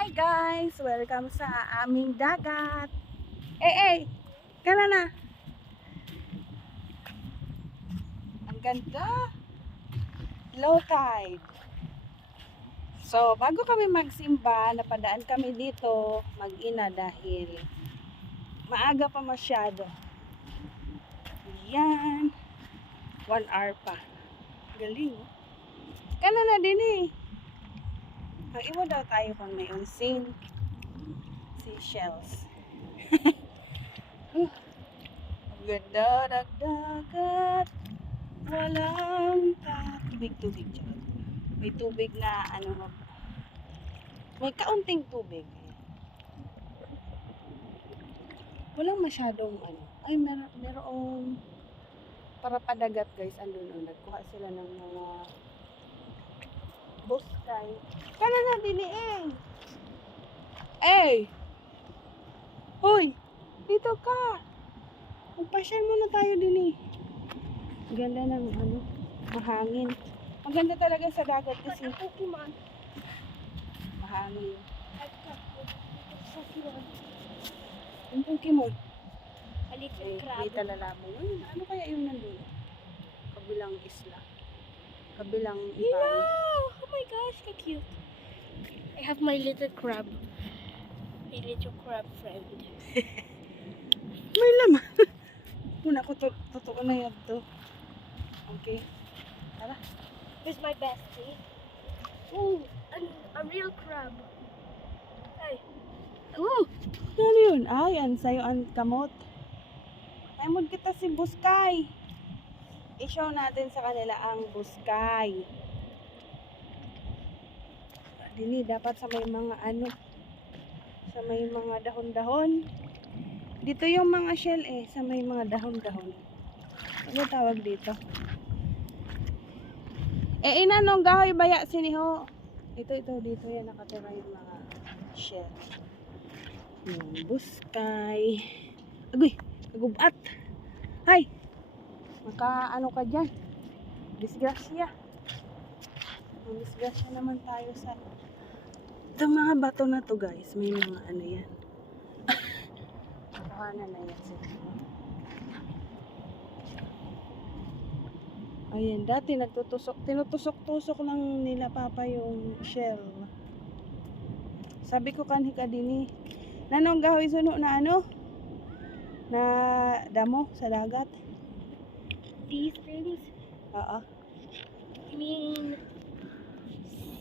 Hi guys! Welcome sa aming dagat. Kala na. Ang ganda. Low tide. So, bago kami magsimba, napadaan kami dito mag-ina dahil maaga pa masyado. Yan. 1 hour pa. Galing. Kala na din eh. Mag-iwa daw tayo kung may unsing seashells. Ganda dagat. Walang tubig dyan. May tubig na may kaunting tubig. Walang masyadong ay merong para padagat guys. Andun nagkuha sila ng mga buskay. Kala na din Hoy! Dito ka! Magpasyal muna tayo din Ganda ng mahangin. Maganda talaga sa dagat kasi mahangin. Yung Pokemon. May talalabong. Ano kaya yung nandun? Kabilang isla. Kabilang iban. Oh my gosh, how cute. I have my little crab. My little crab friend. May laman. Muna ko totoo na yan to. Okay. Tara. Who's my bestie? Oh, a real crab. Hey. Ano yun? Yan sa'yo ang kamot. Taimod kita si Buskay. I-show natin sa kanila ang buskay. Dini, dapat sa may mga sa may mga dahon-dahon. Dito yung mga shell sa may mga dahon-dahon. Ano tawag dito? Inanong gahoy baya siniho. Ito, dito yan nakatira yung mga shell. Yung buskay. Agoy, kagubat. Hay! Maka ka dyan. Disgrasya. Disgrasya naman tayo sa itong mga bato na to guys. May mga yan. Nakuhanan na yan sila. Ayan, dati tinutusok-tusok lang nila papa yung shell. Sabi ko kanhi ka din nanong gahoy suno na na damo sa dagat. These things? Oo. You mean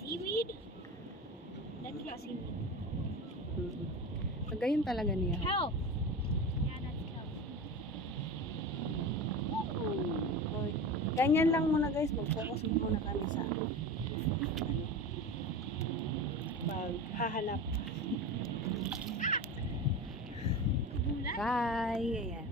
seaweed? That's not seaweed. Kagayon talaga niya. Kelp. Yeah, that's kelp. Oy. Ganyan lang muna guys. Mag-focus muna kami sa paghahanap. Bye. Ayan.